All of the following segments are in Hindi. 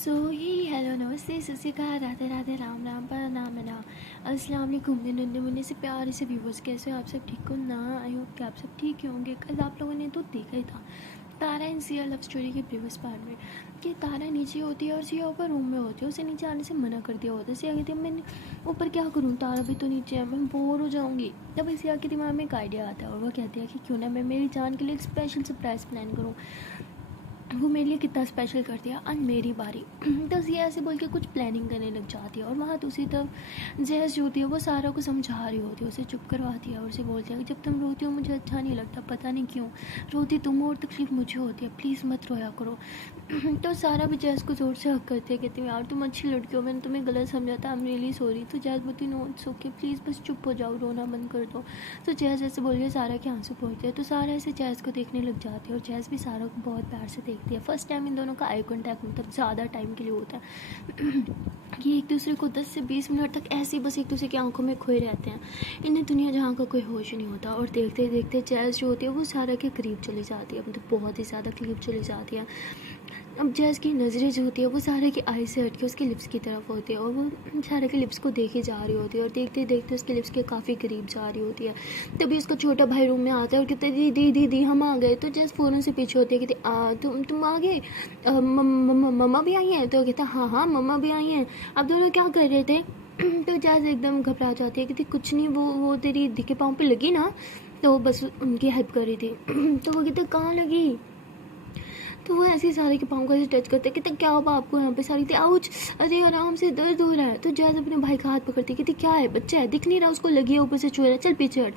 सो ही हेलो नमस्ते सत श्री अकाल राधे राधे राम राम पर नाम है ना अस्सलाम वालेकुम नन्हे मुन्ने से प्यारे से व्यूवर्स, कैसे हो आप सब? ठीक हो ना? आई होप कि आप सब ठीक ही होंगे। कल आप लोगों ने तो देखा ही था तारा एंड सिया लव स्टोरी के प्रीवियस पार्ट में कि तारा नीचे होती है और सिया ऊपर रूम में होती है। उसे नीचे आने से मना कर दिया होता है। सिया कहती है मैं ऊपर क्या करूँ, तारा भी तो नीचे है, मैं बोर हो जाऊँगी। तब सिया के दिमाग में एक आइडिया आता है और वह कहती है कि क्यों ना मैं मेरी जान के लिए एक स्पेशल सरप्राइज़ प्लान करूँ। वो मेरे लिए कितना स्पेशल कर दिया, अब मेरी बारी। तो ये ऐसे बोल के कुछ प्लानिंग करने लग जाती है और वहाँ दूसरी तरफ जैस जो होती है वो सारा को समझा रही होती है, उसे चुप करवाती है और उसे बोलती है कि जब तुम रोती हो मुझे अच्छा नहीं लगता, पता नहीं क्यों रोती तुम हो और तकलीफ मुझे होती है, प्लीज़ मत रोया करो। तो सारा भी जैस को जोर से हक करती है, कहती है यार तुम अच्छी लड़की हो, मैंने तुम्हें गलत समझा था, आई एम रियली सॉरी। तो जैस बोलती नो इट्स ओके, प्लीज़ बस चुप हो जाओ, रोना बंद कर दो। तो जैस ऐसे बोल के सारा के आंसू पहुँचते हैं। तो सारा ऐसे जैस को देखने लग जाती है और जैस भी सारा को बहुत प्यार से देखती है। फर्स्ट टाइम इन दोनों का आई कॉन्टैक्ट मतलब ज़्यादा टाइम के लिए होता है कि एक दूसरे को 10 से 20 मिनट तक ऐसे ही बस एक दूसरे की आंखों में खोए रहते हैं। इन्हें दुनिया जहाँ का कोई होश नहीं होता। और देखते देखते जैस जो होती है वो सारा के करीब चली जाती है, मतलब बहुत ही ज़्यादा करीब चली जाती है। अब जैस की नज़रें जो होती है वो सारे की आई से हट के उसके लिप्स की तरफ होती है और वो सारे के लिप्स को देखे जा रही होती है और देखते देखते उसके लिप्स के काफ़ी करीब जा रही होती है। तभी उसका छोटा भाई रूम में आता है और कहता है दीदी दीदी हम आ गए। तो जैस फ़ौरन से पीछे होती है, कहती तुम आ गए, मम्मा भी आई हैं? तो कहता हाँ हाँ मम्मा भी आई हैं। अब दोनों क्या कर रहे थे? तो जैस एकदम घबरा जाती है, कहती कुछ नहीं, वो तेरी दी के पाँव पे लगी ना, तो बस उनकी हेल्प कर रही थी। तो वो कहते कहाँ लगी? तो वो ऐसे ही सारे के पाँव को ऐसे टच करते, कहते क्या हुआ आपको यहाँ पे? सारी थी आउच, अरे आराम से, दर्द हो रहा है। तो जैसे अपने भाई का हाथ पकड़ती, कहती क्या है, बच्चा है दिख नहीं रहा, उसको लगी है ऊपर से छू रहा है, चल पीछे हट।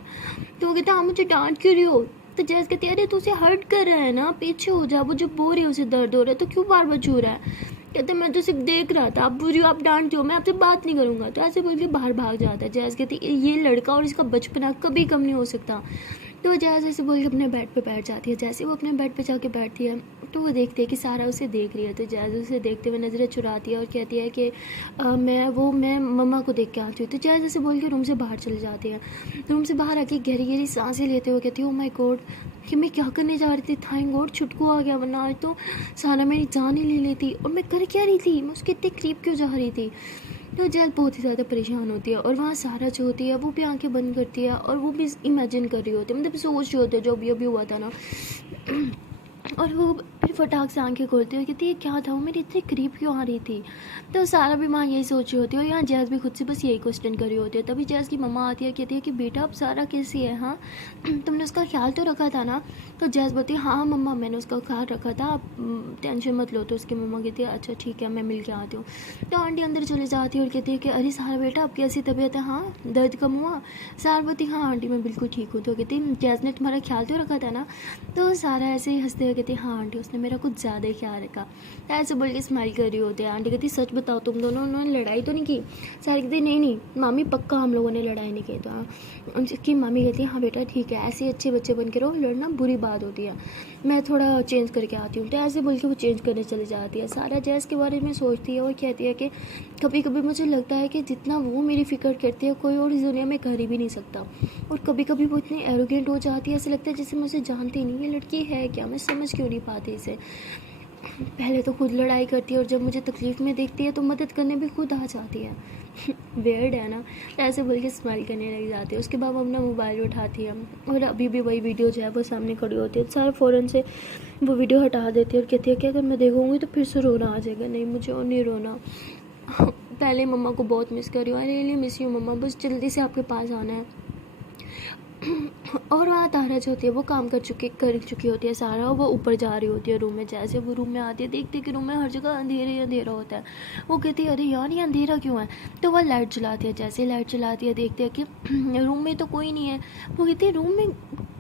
तो वो कहता हाँ मुझे डांट क्यों रही हो? तो जैस कहती है अरे तू उसे हर्ट कर रहा है ना, पीछे हो जा, वो जो बोल रही है उसे दर्द हो रहा है तो क्यों बार बार छू रहा है? कहते मैं तो सिर्फ देख रहा था, आप बुरी हो, आप डांटते हो, मैं आपसे बात नहीं करूँगा। तो ऐसे बोल के बाहर भाग जाता है। जैस कहती ये लड़का और इसका बचपना कभी कम नहीं हो सकता। तो जैसे ऐसे बोल के अपने बेड पे बैठ जाती है। जैसे वो अपने बेड पे जाके बैठती है तो वो देखती है कि सारा उसे देख रही है। तो जैसे उसे देखते हुए नज़रें चुराती है और कहती है कि मैं मम्मा को देख के आती हूँ। तो जैसे ऐसे बोल के रूम से बाहर चली जाती है। रूम से बाहर आके गहरी गहरी सांसें लेते हुए कहती है ओ माय गॉड कि मैं क्या करने जा रही थी, थैंक गॉड छुटकू आ गया, वरना आज तो सारा मेरी जान ही ले लेती। और मैं कर क्या रही थी, मैं उसके इतने करीब क्यों जा रही थी? तो जैल बहुत ही ज़्यादा परेशान होती है और वहाँ सारा जो होती है वो भी आंखें बंद करती है और वो भी इमेजिन कर रही होती है, मतलब सोच रही होती है जो अभी हुआ था ना। और वो फिर फटाक से आंखें खोलती है, कहती है क्या था, वो मेरी इतने करीब क्यों आ रही थी? तो सारा भी माँ यही सोच रही होती है और यहाँ जैज़ भी खुद से बस यही क्वेश्चन कर रही होती है। तभी जैज़ की मम्मा आती है, कहती है कि बेटा अब सारा कैसी है, हाँ तुमने उसका ख्याल तो रखा था ना? तो जैज़ बोलती है हाँ मम्मा मैंने उसका ख्याल रखा था, आप टेंशन मत लो। तो उसकी मम्मा कहती है अच्छा ठीक है मैं मिल के आती हूँ। तो आंटी अंदर चली जाती है और कहती है कि अरे सारा बेटा अब कैसी तबीयत है, हाँ दर्द कम हुआ? सारा बोलती हाँ आंटी मैं बिल्कुल ठीक हूँ। तो कहती जैज़ ने तुम्हारा ख्याल तो रखा था ना? तो सारा ऐसे ही हंसते हुए कहती हाँ आंटी उसने मेरा कुछ ज़्यादा ही ख्याल रखा। ऐसे बोल के स्माइल कर रही होती है। आंटी कहती सच बताओ तुम दोनों ने लड़ाई तो नहीं की? सारी कहती नहीं नहीं मामी पक्का हम लोगों ने लड़ाई नहीं की। तो उसकी मामी कहती है हाँ बेटा ठीक है, ऐसे अच्छे बच्चे बन के रहो, लड़ना बुरी बात होती है, मैं थोड़ा चेंज करके आती हूँ। तो ऐसे बोल के वो चेंज करने चली जाती है। सारा जैज़ के बारे में सोचती है और कहती है कि कभी कभी मुझे लगता है कि जितना वो मेरी फ़िक्र करती है कोई और इस दुनिया में कर ही भी नहीं सकता। और कभी कभी वो इतनी एरोगेंट हो जाती है, ऐसे लगता है जैसे मैं उसे जानती नहीं, ये लड़की है क्या, मैं समझ क्यों नहीं पाती इसे। पहले तो खुद लड़ाई करती है और जब मुझे तकलीफ़ में देखती है तो मदद करने भी खुद आ जाती है। वेयर्ड है ना? ऐसे बोल के स्माइल करने लग जाती है। उसके बाद अपना मोबाइल उठाती है और अभी भी वही वीडियो जो है वो सामने खड़ी होती है। सारे फ़ौरन से वो वीडियो हटा देती है और कहती है कि अगर मैं देखूँगी तो फिर से रोना आ जाएगा। नहीं मुझे और नहीं रोना। पहले मम्मा को बहुत मिस कर रही हूँ, आई रियली मिस यू मम्मा, बस जल्दी से आपके पास आना है। और वहाँ तारा जो होती है वो काम कर चुकी होती है सारा, वो ऊपर जा रही होती है रूम में। जैसे वो रूम में आती है देखती है कि रूम में हर जगह अंधेरे ही अंधेरा होता है। वो कहती है अरे यार ये अंधेरा क्यों है? तो वह लाइट चलाती है। जैसे लाइट चलाती है देखती है कि रूम में तो कोई नहीं है। वो कहती है रूम में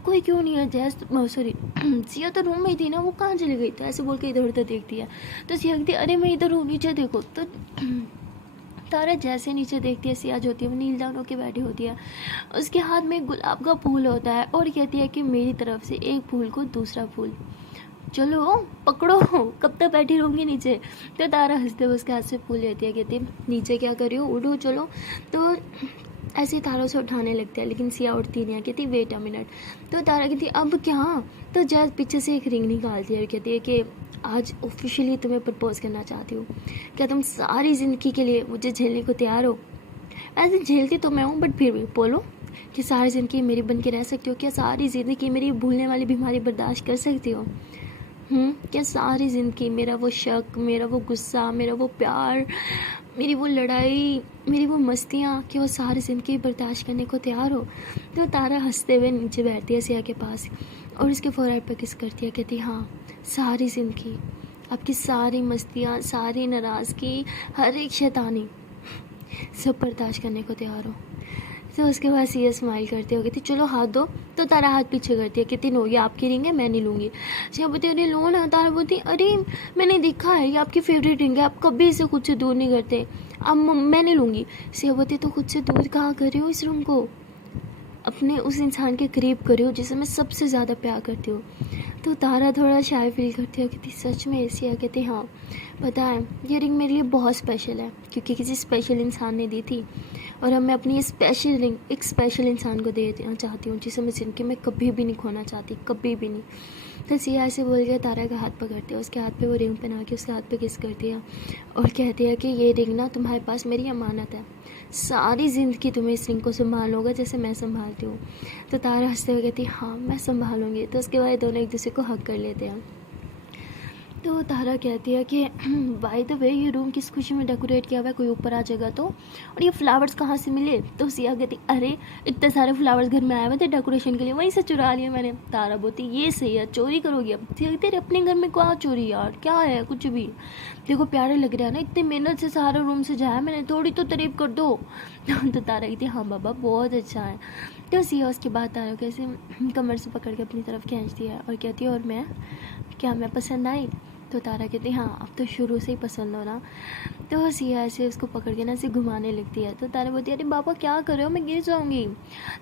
कोई क्यों नहीं है? जैस सॉरी सिया तो रूम में ही थी ना, वो कहाँ चली गई? तो ऐसे बोल के इधर उधर देखती है। तो सिया कहती है अरे मैं इधर हूँ नीचे देखो। तो तारा जैसे नीचे देखती है सिया जो होती है वो नील डाउन होकर बैठी होती है। उसके हाथ में एक गुलाब का फूल होता है और कहती है कि मेरी तरफ से एक फूल को दूसरा फूल, चलो पकड़ो, कब तक बैठी रहूँगी नीचे? तो तारा हंसते हुए उसके हाथ से फूल लेती है, कहती है नीचे क्या कर रही हो, उठो चलो। तो ऐसे ही तारा उसे उठाने लगता है लेकिन सिया उठती नहीं है, कहती वेट अ मिनट। तो तारा कहती अब क्या? तो जैज पीछे से एक रिंग निकालती है और कहती है कि आज ऑफिशियली तुम्हें प्रपोज करना चाहती हूँ। क्या तुम सारी ज़िंदगी के लिए मुझे झेलने को तैयार हो? ऐसे झेलती तो मैं हूँ, बट फिर भी बोलो कि सारी ज़िंदगी मेरी बन के रह सकती हो? क्या सारी ज़िंदगी मेरी भूलने वाली बीमारी बर्दाश्त कर सकती हो? क्या सारी ज़िंदगी मेरा वो शक, मेरा वो गुस्सा, मेरा वो प्यार, मेरी वो लड़ाई, मेरी वो मस्तियाँ, कि वो सारी ज़िंदगी बर्दाश्त करने को तैयार हो? तो तारा हंसते हुए नीचे बैठती है सिया के पास और उसके फोरहेड पर किस करती है, कहती हाँ, सारी ज़िंदगी आपकी सारी मस्तियाँ, सारी नाराज़गी, हर एक शैतानी सब बर्दाश्त करने को तैयार हो। तो उसके बाद सिया स्माइल करती हो, कहती चलो हाथ दो। तो तारा हाथ पीछे करती है, कहती नो, ये आपकी रिंग है, मैं नहीं लूँगी। सिया बोलती अरे लो ना। तारा बोलती अरे मैंने देखा है, ये आपकी फेवरेट रिंग है, आप कभी इसे खुद से दूर नहीं करते, अब मैं नहीं लूँगी। सिया बोलती तो खुद से दूर कहाँ कर रही हो इस रिंग को? अपने उस इंसान के करीब करी हो जिसे मैं सबसे ज़्यादा प्यार करती हूँ। तो तारा थोड़ा शाय फील करती है, कहती सच में? सिया कहती हाँ, पता है ये रिंग मेरे लिए बहुत स्पेशल है, क्योंकि किसी स्पेशल इंसान ने दी थी, और अब मैं अपनी ये स्पेशल रिंग एक स्पेशल इंसान को दे देना चाहती हूँ, जिसे मैं ज़िंदगी में कभी भी नहीं खोना चाहती, कभी भी नहीं। तो सिया ऐसे बोल के तारा का हाथ पकड़ती है, उसके हाथ पे वो रिंग पहना के उसके हाथ पे किस करती है और कहती है कि ये रिंग ना तुम्हारे पास मेरी अमानत है, सारी ज़िंदगी तुम्हें इस रिंग को संभालोगा जैसे मैं संभालती हूँ। तो तारा हंसते हुए कहती हाँ मैं संभालूंगी। तो उसके बाद दोनों एक दूसरे को हक कर लेते हैं। तो तारा कहती है कि बाय द वे ये रूम किस खुशी में डेकोरेट किया हुआ है, कोई ऊपर आ जाएगा तो, और ये फ्लावर्स कहाँ से मिले? तो सिया कहती अरे इतने सारे फ्लावर्स घर में आए हुए थे डेकोरेशन के लिए, वहीं से चुरा लिए मैंने। तारा बोलती ये सही है, चोरी करोगी अब? सिया तेरे अपने घर में क्या चोरी यार, क्या है, कुछ भी देखो प्यारे लग रहा है ना, इतनी मेहनत से सारा रूम सजाया मैंने, थोड़ी तो तारीफ कर दो। तो तारा कहती हाँ बाबा बहुत अच्छा है। तो सिया उसके बाद तारा कैसे कमर से पकड़ के अपनी तरफ खींचती है और कहती है और मैं क्या, मैं पसंद आई? तो तारा कहती हाँ अब तो शुरू से ही पसंद हो ना। तो सिया ऐसे उसको पकड़ के ना ऐसे घुमाने लगती है। तो तारा बोलती है अरे बाबा क्या कर रहे हो, मैं गिर जाऊंगी।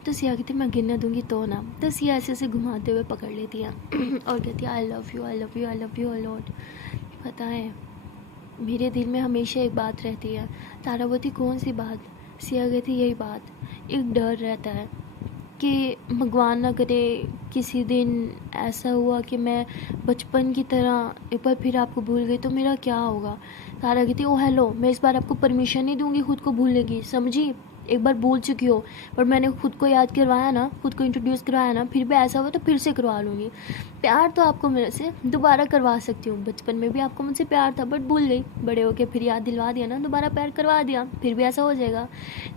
तो सिया कहती मैं गिरने दूंगी तो ना। तो सिया ऐसे ऐसे घुमाते हुए पकड़ लेती है और कहती है आई love you, I love you, I love you a lot. पता है मेरे दिल में हमेशा एक बात रहती है। तारा बोलती कौन सी बात? सिया कहती यही बात, एक डर रहता है कि भगवान ना करे किसी दिन ऐसा हुआ कि मैं बचपन की तरह एक बार फिर आपको भूल गई तो मेरा क्या होगा। तारा कहती ओ हेलो, मैं इस बार आपको परमिशन नहीं दूंगी खुद को भूलने की, समझी? एक बार भूल चुकी हो, पर मैंने खुद को याद करवाया ना, खुद को इंट्रोड्यूस करवाया ना, फिर भी ऐसा हुआ तो फिर से करवा लूँगी। प्यार तो आपको मेरे से दोबारा करवा सकती हूँ, बचपन में भी आपको मुझसे प्यार था बट भूल गई, बड़े होके फिर याद दिलवा दिया ना, दोबारा प्यार करवा दिया, फिर भी ऐसा हो जाएगा,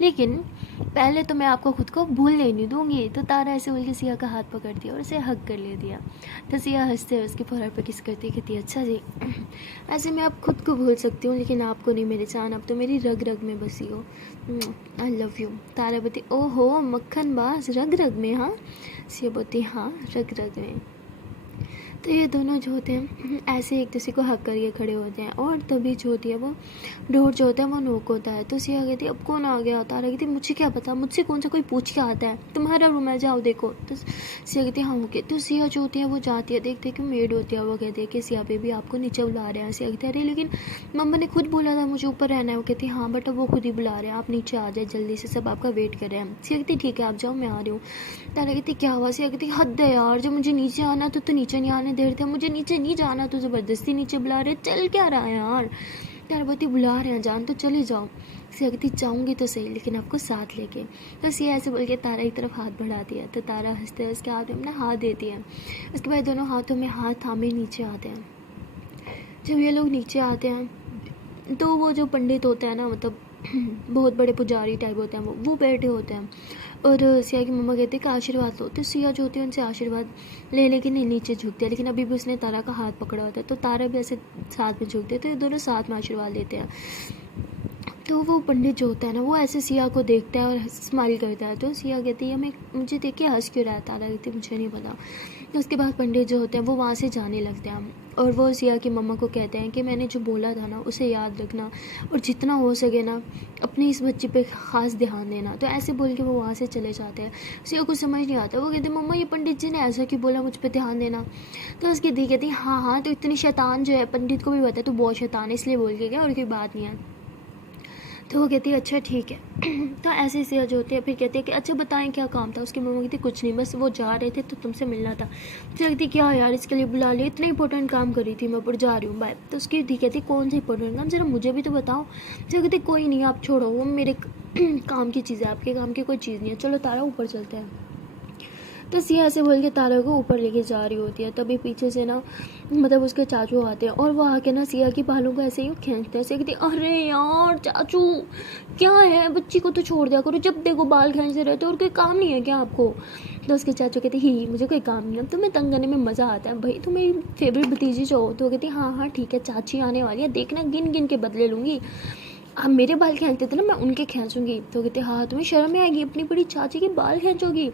लेकिन पहले तो मैं आपको खुद को भूलने ही नहीं दूँगी। तो तारा ऐसे बोल के सिया का हाथ पकड़ दिया और उसे हक कर ले दिया। तो सिया हंसते हुए उसके फोरहेड पर किस करती कहती अच्छा जी, ऐसे मैं आप खुद को भूल सकती हूँ लेकिन आपको नहीं मेरी जान, अब तो मेरी रग रग में बसी हो, आई लव यू। तारा बोलती ओहो मक्खन बाज रग रग में? हाँ। सिया बोलती हाँ रग रग में। तो ये दोनों जो होते हैं ऐसे एक दूसरे को हक करके खड़े होते हैं और तभी जो होती है वो डोर जो होता है वो नोक होता है। तो सिया कहती अब कौन आ गया? तारा कहती मुझे क्या पता, मुझसे कौन सा कोई पूछ के आता है, तुम्हारा रूम है जाओ देखो। तो सिया कहती हाँ ओके। तो सिया जो होती है वो जाती है, देखते कि मेड होती है, वो कहती है कि सिया बेबी आपको नीचे बुला रहे हैं। सिया कहती है अरे लेकिन मम्मा ने खुद बोला था मुझे ऊपर रहना है। वो कहती हाँ बट अब वो खुद ही बुला रहे हैं, आप नीचे आ जाए जल्दी से, सब आपका वेट कर रहे हैं। सिया कहती ठीक है आप जाओ मैं आ रही हूँ। तारा कहती क्या हुआ? सिया कहती हद है यार, जब मुझे नीचे आना तो नीचे नहीं आने दे रहे थे, मुझे नीचे नहीं जाना तो ज़बरदस्ती नीचे बुला रहे, चल क्या रहा है यार? तारा बोलती बुला रहे हैं जान तो चले जाओ। सिया कहती जाऊँगी तो सही लेकिन आपको साथ लेके। तो सिया ऐसे बोल के तारा की तरफ हाथ बढ़ा दिया। तो तारा हंसते उसके हाथ में अपना हाथ देती है। उसके बाद दोनों हाथों में हाथ थामे नीचे आते हैं। जब ये लोग नीचे आते हैं तो वो जो पंडित होते हैं ना, मतलब बहुत बड़े पुजारी टाइप होते हैं, वो बैठे होते हैं और सिया की मम्मा कहते हैं कि आशीर्वाद लो। तो सिया जो होती है उनसे आशीर्वाद ले लेके नहीं नीचे झुकते हैं, लेकिन अभी भी उसने तारा का हाथ पकड़ा होता है। तो तारा भी ऐसे साथ में झुकते हैं, तो ये दोनों साथ में आशीर्वाद लेते हैं। तो वो पंडित जो होता है ना वो ऐसे सिया को देखता है और स्माइल करता है। तो सिया कहती है मैं मुझे देख के हंस क्यों रहा है? तारा कहती है मुझे नहीं पता। तो उसके बाद पंडित जो होते हैं वो वहाँ से जाने लगते हैं और वो सिया की मम्मा को कहते हैं कि मैंने जो बोला था ना उसे याद रखना और जितना हो सके ना अपने इस बच्चे पे ख़ास ध्यान देना। तो ऐसे बोल के वो वहाँ से चले जाते हैं। सिया को समझ नहीं आता, वो कहते हैं मम्मा ये पंडित जी ने ऐसा क्यों बोला मुझ पर ध्यान देना? तो उसकी दी कहती हाँ हाँ तो इतनी शैतान जो है, पंडित को भी पता है तो बहुत शैतान है इसलिए बोल के गया और कोई बात नहीं है। तो वो कहती है अच्छा ठीक है। तो ऐसे ही सिया जो होती है फिर कहती है कि अच्छा बताएं क्या काम था। उसकी मम्मी कहती कुछ नहीं, बस वो जा रहे थे तो तुमसे मिलना था। तो कहती क्या यार इसके लिए बुला लिया, इतना इंपॉर्टेंट काम कर रही थी मैं, ऊपर जा रही हूँ बाय। तो उसकी दी कहती कौन सा इंपॉर्टेंट काम, ज़रा मुझे भी तो बताओ। तो कहती कोई नहीं आप छोड़ो, वो मेरे काम की चीज़ है, आपके काम की कोई चीज़ नहीं है, चलो तारा ऊपर चलते हैं। तो सिया ऐसे बोल के तारा को ऊपर लेके जा रही होती है। तभी पीछे से ना मतलब उसके चाचू आते हैं और वो आके ना सिया की बालों को ऐसे ही खींचते हैं। सिया कहती अरे यार चाचू क्या है, बच्ची को तो छोड़ दिया करो, जब देखो बाल खींचते रहते हो, और कोई काम नहीं है क्या आपको। तो उसके चाचू कहते ही मुझे कोई काम नहीं है, तुम्हें तंग करने में मज़ा आता है भाई, तुम मेरी फेवरेट भतीजी जो हो। तो कहती हाँ हाँ ठीक है, चाची आने वाली है, देखना गिन गिन के बदले लूँगी। आप मेरे बाल खींचते थे ना, मैं उनके खींचूंगी। तो कहते हाँ तुम्हें शर्म नहीं आएगी, अपनी बड़ी चाची के बाल खींचोगी।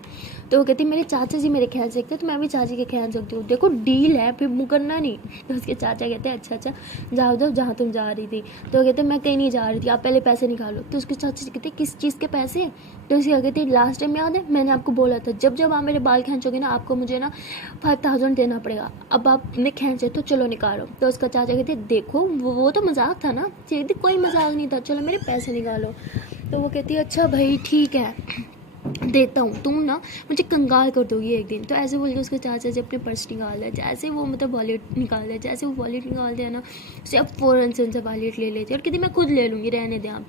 तो वो कहती मेरे चाचा जी मेरे खींच सकते तो मैं भी चाची के खींच सकती हूँ, देखो डील है, फिर मुकरना नहीं। तो उसके चाचा कहते हैं अच्छा अच्छा जाओ जाओ जहाँ तुम जा रही थी। तो वो कहते मैं कहीं नहीं जा रही थी, आप पहले पैसे निकालो। तो उसके चाचा जी कहते किस चीज़ के पैसे। तो उसकी कहती लास्ट टाइम याद है मैंने आपको बोला था जब जब आप मेरे बाल खींचोगे ना आपको मुझे ना 5000 देना पड़ेगा, अब आपने खींचे तो चलो निकालो। तो उसका चाचा कहते देखो वो तो मजाक था ना। कहती कोई मजाक नहीं था, चलो मेरे पैसे निकालो। तो वो कहती है अच्छा भाई ठीक है देता हूँ, तुम ना मुझे कंगाल कर दोगी एक दिन। तो ऐसे बोल के उसके चाचा जी अपने पर्स निकाल दिया, जैसे वो मतलब वॉलेट निकाल दिया, जैसे वो वॉलेट निकाल दिया ना उसे अब फ़ौरन से उनसे वॉलेट ले लेती है और कहती मैं खुद ले लूँगी, रहने दे आप।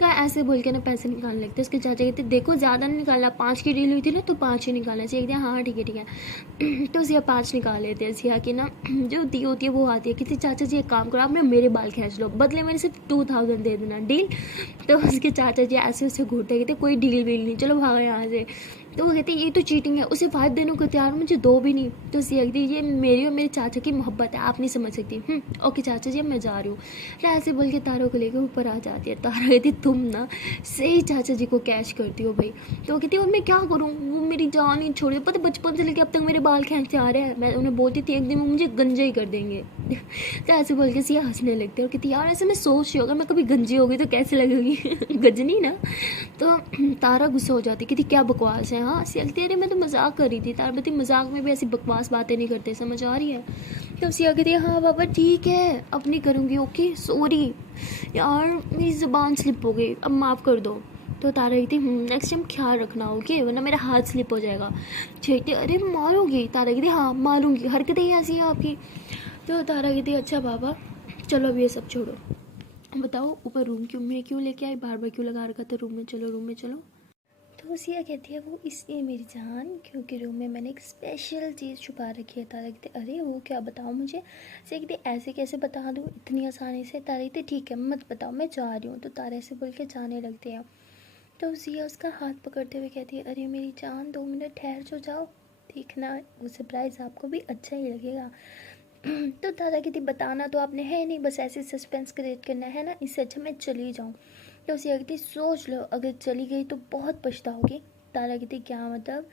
तो ऐसे बोल के ना पैसे निकालने लगते। उसके चाचा कहते देखो ज़्यादा नहीं निकालना, 5 की डील हुई थी ना तो 5 ही निकालना चाहिए। हाँ हाँ ठीक है ठीक है। तो सिया 5 निकाल लेते हैं। सिया की ना जो दी होती है वो आती है, कहती चाचा जी एक काम करो आप ना मेरे बाल खींच लो, बदले मेरे सिर्फ 2000 दे देना, डील। तो उसके चाचा जी ऐसे उसे घूरते कहते कोई डील वील नहीं, चलो भागा यहाँ से। तो वो कहते ये तो चीटिंग है, उसे 5 देने को तैयार, मुझे 2 भी नहीं। तो सिया कहती ये मेरी और मेरे चाचा की मोहब्बत है, आप नहीं समझ सकती। ओके चाचा जी अब मैं जा रही हूँ। तो ऐसे बोल के तारा को लेकर ऊपर आ जाती है। तारा कहती तुम ना सही चाचा जी को कैश करती हो भाई। तो वो कहती है और मैं क्या करूँ, वो मेरी जान ही छोड़ी, पता बचपन से लेकर अब तक मेरे बाल खींचते आ रहे हैं, मैं उन्हें बोलती थी एक दिन वो मुझे गंजा ही कर देंगे। तो ऐसे बोल के सिया हंसने लगती है और कहती यार ऐसे मैं सोच रही हूँ अगर मैं कभी गंजी हो गई तो कैसे लगेगी गजनी ना। तो तारा गुस्सा हो जाती कि क्या बकवास है। हाँ सिया कहती अरे मैं तो मजाक कर रही थी। तारा कहती मजाक में भी ऐसी बकवास बातें नहीं करते, समझ आ रही है। तो सिया कहती है हाँ पापा ठीक है अब नहीं करूँगी, ओके सॉरी यार मेरी ज़ुबान स्लिप हो गई, अब माफ़ कर दो। तो तारा कहती नेक्स्ट टाइम ख्याल रखना ओके, वरना मेरा हाथ स्लिप हो जाएगा। कहती अरे मारोगी। तारा कहती हाँ मारूंगी, हरकतें ही ऐसी हैं आपकी। तो तारा कहती अच्छा पापा चलो अब ये सब छोड़ो, बताओ ऊपर रूम क्यों में क्यों लेके आई, बार बार क्यों लगा रखा था रूम में चलो रूम में चलो। तो सिया कहती है वो इसलिए मेरी जान क्योंकि रूम में मैंने एक स्पेशल चीज़ छुपा रखी है। तारा कहते अरे वो क्या बताओ मुझे। सिया कहती ऐसे कैसे बता दूँ इतनी आसानी से। तारा कहती ठीक है मत बताओ मैं जा रही हूँ। तो तारा ऐसे बोल के जाने लगते हैं। तो सिया उसका हाथ पकड़ते हुए कहती है अरे मेरी जान 2 मिनट ठहर जो जाओ, देखना वो सरप्राइज़ आपको भी अच्छा ही लगेगा। तो तारा कहती बताना तो आपने है नहीं, बस ऐसे सस्पेंस क्रिएट करना है ना, इससे अच्छा मैं चली जाऊँ। तो सिया कहती सोच लो अगर चली गई तो बहुत पछताओगी। तारा कहती क्या मतलब।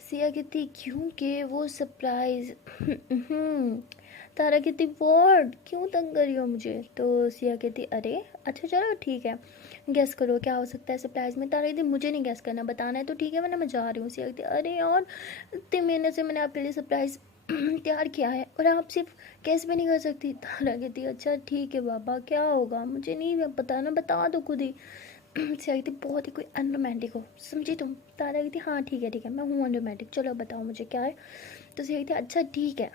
सिया कहती क्योंकि वो सरप्राइज। तारा कहती वर्ड क्यों तंग कर रही हो मुझे। तो सिया कहती अरे अच्छा चलो ठीक है गैस करो क्या हो सकता है सरप्राइज में। तारा कहती मुझे नहीं गैस करना, बताना है तो ठीक है वरना मैं जा रही हूँ। सिया कहती अरे यार इतने महीने से मैंने आपके लिए सरप्राइज तैयार किया है और आप सिर्फ कैस भी नहीं कर सकती। तारा कहती अच्छा ठीक है बाबा क्या होगा मुझे नहीं पता ना, बता दो खुद ही। सिया कहती बहुत ही कोई अनरोमांटिक हो समझी तुम। तारा कहती हाँ ठीक है मैं हूँ अनरोमांटिक, चलो बताओ मुझे क्या है। तो सिया कहती अच्छा ठीक है।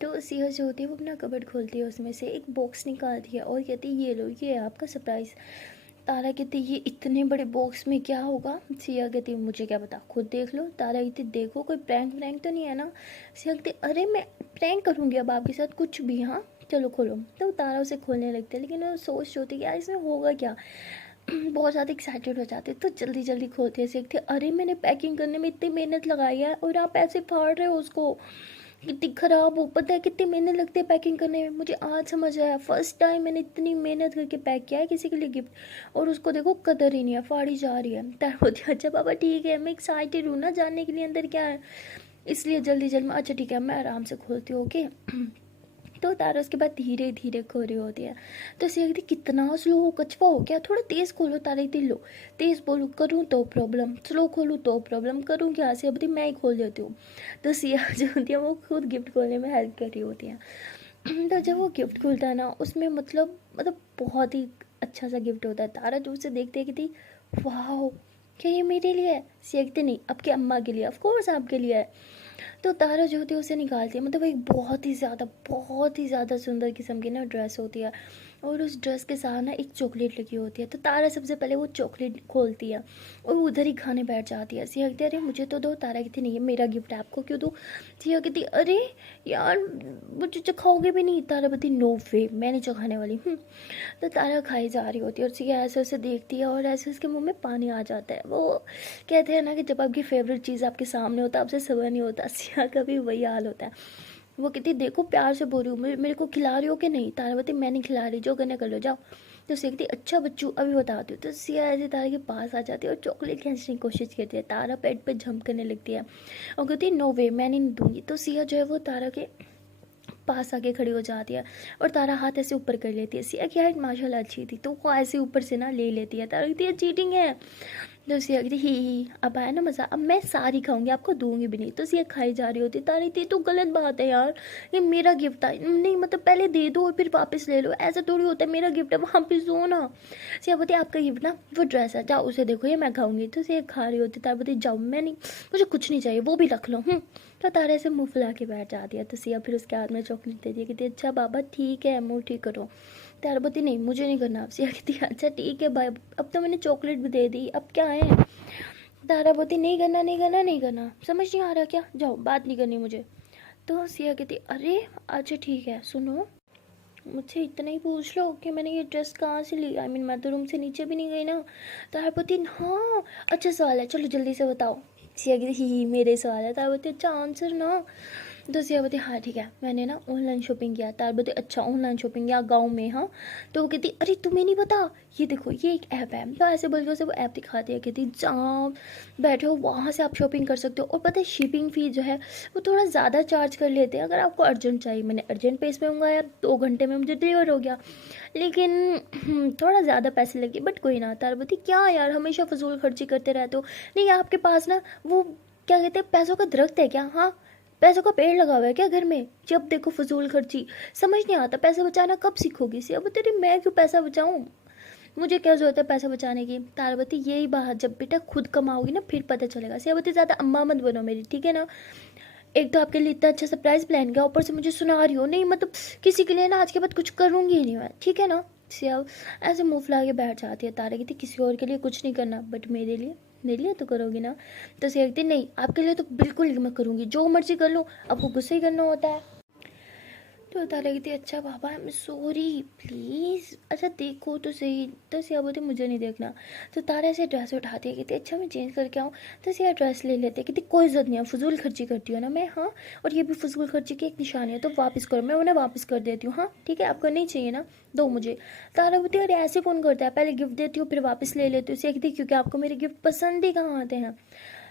तो सिया जो होती है वो अपना कबर्ड खोलती है, उसमें से एक बॉक्स निकालती है और कहती है ये लो ये है आपका सरप्राइज़। तारा कहती ये इतने बड़े बॉक्स में क्या होगा। सिया कहती मुझे क्या पता खुद देख लो। तारा कहती देखो कोई प्रैंक व्रैंक तो नहीं है ना। सिया कहती अरे मैं प्रैंक करूँगी अब आपके साथ कुछ भी, हाँ चलो खोलो। तो तारा उसे खोलने लगती है लेकिन वो सोच होती है यार इसमें होगा क्या, बहुत ज़्यादा एक्साइटेड हो जाते तो जल्दी जल्दी खोलते हैं। सीखते अरे मैंने पैकिंग करने में इतनी मेहनत लगाई है और आप ऐसे फाड़ रहे हो उसको, कितनी ख़राब हो, पता है कितनी मेहनत लगती है पैकिंग करने में, मुझे आज समझ आया। फर्स्ट टाइम मैंने इतनी मेहनत करके पैक किया है किसी के लिए गिफ्ट और उसको देखो कदर ही नहीं है, फाड़ी जा रही है। तार होती है अच्छा पापा ठीक है मैं एक्साइटेड हूँ ना जानने के लिए अंदर क्या है, इसलिए जल्दी जल्दी में अच्छा ठीक है मैं आराम से खोलती हूँ ओके। तो तारा उसके बाद धीरे धीरे खो रही होती है। तो सिया कहती कितना स्लो हो, कछवा हो क्या, थोड़ा तेज़ खोलो। तारा कहती लो तेज़ बोलूँ करूँ तो प्रॉब्लम, स्लो खोलूँ तो प्रॉब्लम, करूँ क्या। सिया कहती मैं ही खोल देती हूँ। तो सिया जो होती है वो खुद गिफ्ट खोलने में हेल्प कर रही होती है। तो जब वो गिफ्ट खुलता है ना, उसमें मतलब बहुत ही अच्छा सा गिफ्ट होता है। तारा दूर से देखते है कि वाह, क्या ये मेरे लिए है? सीखते नहीं, आपकी अम्मा के लिए, ऑफ कोर्स आपके लिए है। तो तारा जो होती है उसे निकालती है, मतलब एक बहुत ही ज़्यादा सुंदर किस्म की ना ड्रेस होती है, और उस ड्रेस के साथ ना एक चॉकलेट लगी होती है। तो तारा सबसे पहले वो चॉकलेट खोलती है और उधर ही खाने बैठ जाती है। सिया कहती है अरे मुझे तो दो। तारा कहती नहीं, है मेरा गिफ्ट है, आपको क्यों दूँ? सिया कहती अरे यार, मुझे चखाओगे भी नहीं? तारा कहती नो वे, मैं नहीं चखाने वाली। तो तारा खाई जा रही होती है और सिया ऐसे उसे देखती है और ऐसे उसके मुंह में पानी आ जाता है। वो कहते हैं ना कि जब आपकी फेवरेट चीज़ आपके सामने होता है, आपसे सबर नहीं होता। सिया का भी वही हाल होता है। वो कहती देखो प्यार से बोल रही हूँ, मेरे को खिला रही हो कि नहीं? तारा बोलती मैं नहीं खिला रही, जो करना कर लो, जाओ। तो सिया कहती अच्छा बच्चू, अभी बताती हूँ। तो सिया ऐसे तारा के पास आ जाती है और चॉकलेट खींचने की कोशिश करती है। तारा पेट पे जंप करने लगती है और कहती नो वे, मैं नहीं दूंगी। तो सिया जो है वो तारा के पास आके खड़ी हो जाती है और तारा हाथ ऐसे ऊपर कर लेती है। सिया की हाइट माशाल्लाह अच्छी थी, तो वो ऐसे ऊपर से ना ले लेती है। तारा कहती है चीटिंग है। तो सिया कहती ही, अब आया ना मज़ा, अब मैं सारी खाऊंगी, आपको दूंगी भी नहीं। तो सिया खाई जा रही होती। तारा कहती तो गलत बात है यार, ये मेरा गिफ्ट था, नहीं मतलब पहले दे दो और फिर वापस ले लो, ऐसा थोड़ी होता है, मेरा गिफ्ट है, वापस दो ना। सिया बोलती आपका गिफ्ट ना वो ड्रेस है, जाओ उसे देखो, ये मैं खाऊंगी। तो सिया खा रही होती। तारा बोलती जाओ, मैं नहीं, मुझे कुछ नहीं चाहिए, वो भी रख लो। तो तारा ऐसे मुँह फुला के बैठ जाती है। तो सिया फिर उसके हाथ में चॉकलेट दे दी, कहती अच्छा बाबा ठीक है, मुँह ठीक करो। तारा बोलती नहीं मुझे नहीं करना। सिया कहती अच्छा ठीक है भाई, अब तो मैंने चॉकलेट भी दे दी, अब क्या है? तारा बोलती नहीं करना नहीं करना नहीं करना, समझ नहीं आ रहा क्या? जाओ, बात नहीं करनी मुझे। तो सिया कहती अरे अच्छा ठीक है, सुनो, मुझसे इतना ही पूछ लो कि मैंने ये ड्रेस कहाँ से ली। आई मीन मैं तो रूम से नीचे भी नहीं गई ना। तारा बोलती हाँ अच्छा सवाल है, चलो जल्दी से बताओ। सिया कहती ही मेरे सवाल है। तारा बोलती अच्छा आंसर ना। तो सिया बोलती हाँ ठीक है, मैंने ना ऑनलाइन शॉपिंग किया। तार बोलती अच्छा ऑनलाइन शॉपिंग किया गाँव में? हाँ। तो वो कहती अरे तुम्हें नहीं पता, ये देखो ये एक ऐप है। तो ऐसे बोल के उसे वो ऐप दिखाती है, कहती जहाँ बैठे हो वहाँ से आप शॉपिंग कर सकते हो। और पता है शिपिंग फ़ी जो है वो थोड़ा ज़्यादा चार्ज कर लेते हैं अगर आपको अर्जेंट चाहिए। मैंने अर्जेंट पेस पे मंगाया, 2 घंटे में मुझे डिलीवर हो गया, लेकिन थोड़ा ज़्यादा पैसे लगे, बट कोई ना। तार बोलती क्या यार हमेशा फजूल खर्ची करते रहते हो? नहीं आपके पास ना वो क्या कहते हैं, पैसों का दरख्त है क्या? हाँ, पैसों का पेड़ लगा हुआ है क्या घर में? जब देखो फजूल खर्ची, समझ नहीं आता पैसे बचाना कब सीखोगी? से अब तेरी मैं क्यों पैसा बचाऊं, मुझे क्या जरूरत है पैसा बचाने की? तारावती यही बात, जब बेटा खुद कमाओगी ना फिर पता चलेगा। सियावती ज़्यादा अम्मा मत बनो मेरी, ठीक है ना? एक तो आपके लिए इतना अच्छा सरप्राइज प्लान किया, ऊपर से मुझे सुना रही हो। नहीं मतलब किसी के लिए ना आज के बाद कुछ करूँगी ही नहीं मैं, ठीक है ना? सिया ऐसे मुँह फुला के बैठ जाती है। तारा कहती किसी और के लिए कुछ नहीं करना, बट मेरे लिए, मेरे लिए तो करोगी ना? तो सिया कहती नहीं आपके लिए तो बिल्कुल नहीं मैं करूँगी, जो मर्जी कर लूँ, आपको गुस्से ही करना होता है। तो तारा कहती अच्छा बाबा आई एम सॉरी प्लीज़, अच्छा देखो तो सही। तो सिया बोलती मुझे नहीं देखना। तो तारा ऐसे ड्रेस उठाती है, कहती अच्छा मैं चेंज करके आऊँ? तो सिया ड्रेस ले लेते, कहती कोई ज़रूरत नहीं है, फजूल खर्ची करती हूँ ना मैं, हाँ, और ये भी फजूल खर्ची की एक निशानी है, तो वापस करो, मैं उन्हें वापस कर देती हूँ। हाँ ठीक है, आपको नहीं चाहिए ना, दो मुझे। तारा बोलती अरे ऐसे कौन करता है, पहले गिफ्ट देती हूँ फिर वापस ले लेती हूँ। सिया कहती क्योंकि आपको मेरे गिफ्ट पसंद ही कहाँ आते हैं।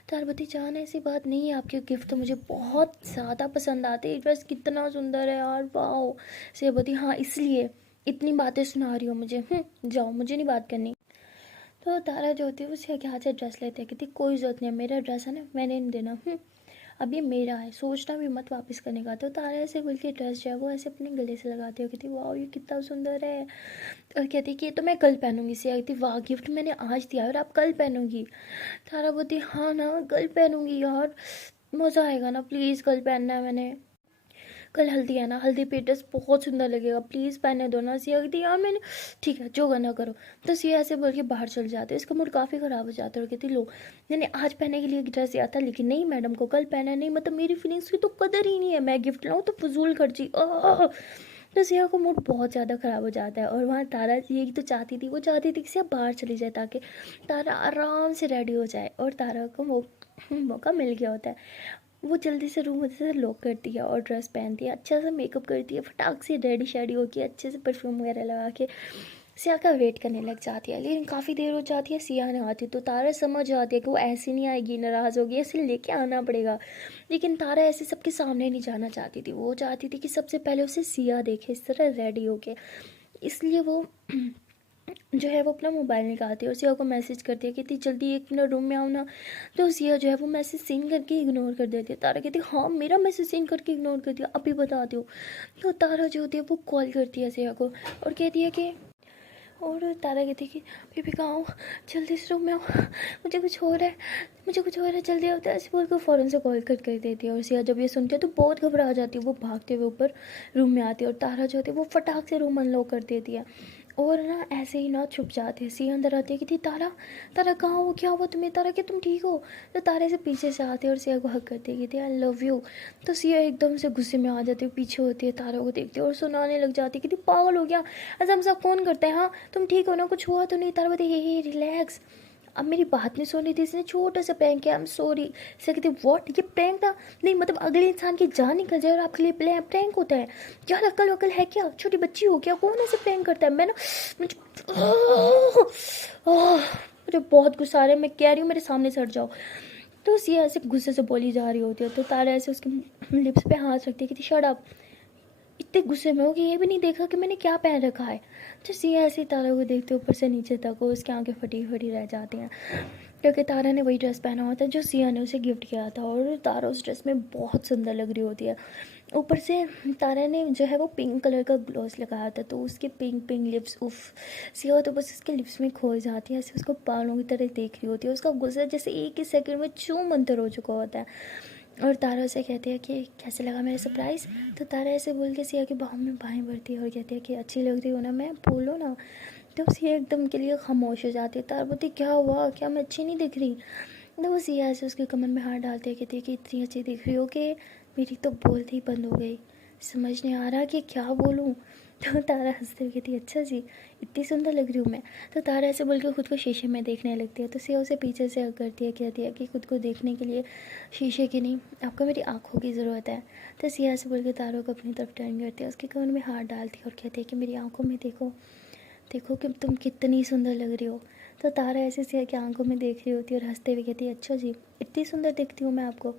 तारबती जान ऐसी बात नहीं है, आपके गिफ्ट तो मुझे बहुत ज़्यादा पसंद आते हैं, ड्रेस कितना सुंदर है यार, वाओ। सेवती हाँ इसलिए इतनी बातें सुना रही हो मुझे, जाओ मुझे नहीं बात करनी। तो तारा जो होती है वो उसके हाथ से ड्रेस लेते हैं, कहती कोई ज़रूरत नहीं है, मेरा ड्रेस है ना, मैंने नहीं देना, अब ये मेरा है, सोचना भी मत वापस करने का। तो तारा ऐसे बोल के ड्रेस जो है वो ऐसे अपने गले से लगाती हो, कहती वाह ये कितना सुंदर है, और कहती कि ये तो मैं कल पहनूंगी। सिया कहती वाह गिफ्ट मैंने आज दिया और आप कल पहनूंगी? तारा बोलती हाँ ना कल पहनूंगी यार, मज़ा आएगा ना, प्लीज़ कल पहनना है मैंने, कल हल्दी है ना, हल्दी पे ड्रेस बहुत सुंदर लगेगा, प्लीज़ पहने दो ना। सिया कहती यार मैंने, ठीक है जो करना करो। तो सिया ऐसे बोल के बाहर चल जाते, इसका मूड काफ़ी ख़राब हो जाता है और कहती लो मैंने आज पहनने के लिए ड्रेस दिया था, लेकिन नहीं मैडम को कल पहना, नहीं मतलब मेरी फीलिंग्स की तो कदर ही नहीं है, मैं गिफ्ट लाऊँ तो फजूल खर्ची। तो सिया को मूड बहुत ज़्यादा ख़राब हो जाता है। और वहाँ तारा यही तो चाहती थी, वो चाहती थी कि सिया बाहर चली जाए ताकि तारा आराम से रेडी हो जाए, और तारा को वो मौका मिल गया होता है। वो जल्दी से रूम से लॉक करती है और ड्रेस पहनती है, अच्छा सा मेकअप करती है, फटाक से रेडी शेडी होके अच्छे से परफ्यूम वगैरह लगा के सिया का वेट करने लग जाती है। लेकिन काफ़ी देर हो जाती है, सिया नहीं आती। तो तारा समझ जाती है कि वो ऐसे नहीं आएगी, नाराज़ होगी, ऐसे लेके आना पड़ेगा। लेकिन तारा ऐसे सबके सामने नहीं जाना चाहती थी, वो चाहती थी कि सबसे पहले उसे सिया देखे इस तरह रेडी होके, इसलिए वो जो है वो अपना मोबाइल निकालती है और सिया को मैसेज करती है, कहती जल्दी 1 मिनट रूम में आओ ना। तो सिया जो है वो मैसेज सीन करके इग्नोर कर देती है। तारा कहती है हाँ मेरा मैसेज सीन करके इग्नोर कर दिया, अभी बता दो। तो तारा जो होती है वो कॉल करती है सिया को और कहती है कि, और तारा कहती है कि बेबी कहाँ हो, जल्दी इस रूम में आओ, मुझे कुछ हो रहा है, मुझे कुछ हो रहा है, जल्दी आओ। तो ऐसे बोल कर फ़ौरन से कॉल कर देती है और सिया जब ये सुनती है तो बहुत घबरा जाती है। वो भागते हुए ऊपर रूम में आती है और तारा जो होती है वो फटाक से रूम अनलॉक कर देती है और ना ऐसे ही ना छुप जाते हैं। सिया अंदर आती है कि थी तारा, तारा कहाँ हो, क्या हुआ तुम्हें, तारा क्या तुम ठीक हो। तो तारे से पीछे से आते हैं और सिया को हक करती है कि थी आई लव यू। तो सिया एकदम से गुस्से में आ जाती है, पीछे होती है, तारा को देखती है और सुनाने लग जाती है कि थी पागल हो गया, अजम सा फ़ोन करते हैं, हाँ तुम ठीक हो ना, कुछ हुआ तो नहीं। तारा बोलती हे रिलैक्स, अब मेरी बात नहीं सुनी थी इसने, छोटा सा प्रैंक किया, आई एम सॉरी। इसे कहती व्हाट, ये प्रैंक था, नहीं मतलब अगले इंसान की जान निकल जाए और आपके लिए प्रैंक होता है, यार अक्ल वक्ल है क्या, छोटी बच्ची हो क्या, कौन ऐसे प्रैंक करता है। मैं ना मुझे मुझे बहुत गुस्सा आ रहा है, मैं कह रही हूँ मेरे सामने से हट जाओ। तो सिया ऐसे गुस्से से बोली जा रही होती है तो तारा ऐसे उसके लिप्स पे हाथ रखती है कि शट अप, इतने गुस्से में हो कि ये भी नहीं देखा कि मैंने क्या पहन रखा है। तो सिया ऐसे ही तारा को देखते ऊपर से नीचे तक और उसकी आंखें फटी फटी रह जाती हैं क्योंकि तारा ने वही ड्रेस पहना हुआ था जो सिया ने उसे गिफ्ट किया था और तारा उस ड्रेस में बहुत सुंदर लग रही होती है। ऊपर से तारा ने जो है वो पिंक कलर का ग्लॉस लगाया था तो उसके पिंक पिंक लिप्स, उफ, सिया तो बस उसके लिप्स में खो जाती है, ऐसे उसको बालों की तरह देख रही होती है। उसका गुस्सा जैसे एक ही सेकंड में चूम मंतर हो चुका होता है। और तारा से कहती है कि कैसे लगा मेरा सरप्राइज़। तो तारा ऐसे बोल के सिया की बाहों में बाहें भरती है और कहती है कि अच्छी लग रही हो ना, मैं बोलो ना। तो सिया एकदम के लिए खामोश हो जाती है। तारा बोलती क्या हुआ, क्या मैं अच्छी नहीं दिख रही। तो वो सिया ऐसे उसके कमर में हाथ डालती है, कहती है कि इतनी अच्छी दिख रही हो कि मेरी तो बोलती ही बंद हो गई, समझ नहीं आ रहा कि क्या बोलूँ। तो तारा हंसते हुए कहती है अच्छा जी, इतनी सुंदर लग रही हूँ मैं। तो तारा ऐसे बोल के खुद को शीशे में देखने लगती है तो सिया उसे पीछे से हग करती है, कहती है कि खुद को देखने के लिए शीशे की नहीं, आपको मेरी आँखों की ज़रूरत है। तो सिया ऐसे बोल के तारों को अपनी तरफ टर्न करती है, उसके कमर में हाथ डालती है और कहती है कि मेरी आँखों में देखो, देखो कि तुम कितनी सुंदर लग रही हो। तो तारा ऐसे सिया की आंखों में देख रही होती है और हंसते हुए कहती है अच्छा जी, इतनी सुंदर दिखती हूँ मैं आपको।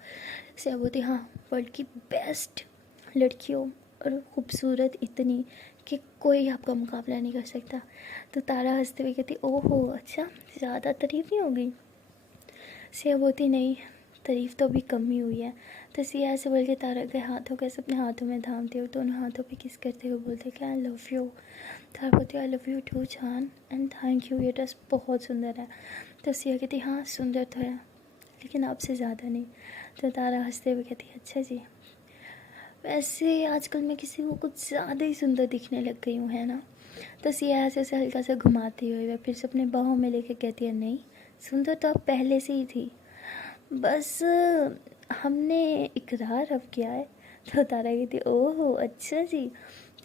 सिया बोलती हाँ, वर्ल्ड की बेस्ट लड़की हो और खूबसूरत इतनी कि कोई आपका मुकाबला नहीं कर सकता। तो तारा हंसते हुए कहती ओहो अच्छा, ज़्यादा तारीफ नहीं होगी। सिया बोलती नहीं, तारीफ तो अभी कम ही हुई है। तो सिया ऐसे बोल के तारा के हाथों कैसे अपने हाथों में थामती है और दोनों हाथों पे किस करते हुए बोलते कि आई लव यू। तारा बोलती आई लव यू टू जान एंड थैंक यू, ये ड्रेस बहुत सुंदर है। तो सिया कहती हाँ सुंदर तो है लेकिन आपसे ज़्यादा नहीं। तो तारा हंसते हुए कहती अच्छा जी, वैसे आजकल मैं किसी को कुछ ज़्यादा ही सुंदर दिखने लग गई हूँ, है ना। तो सिया ऐसे हल्का सा घुमाती हुई वह फिर से अपने बाहों में लेके कहती है नहीं, सुंदर तो आप पहले से ही थी, बस हमने इकरार अब किया है। तो तारा कहती ओहो अच्छा जी।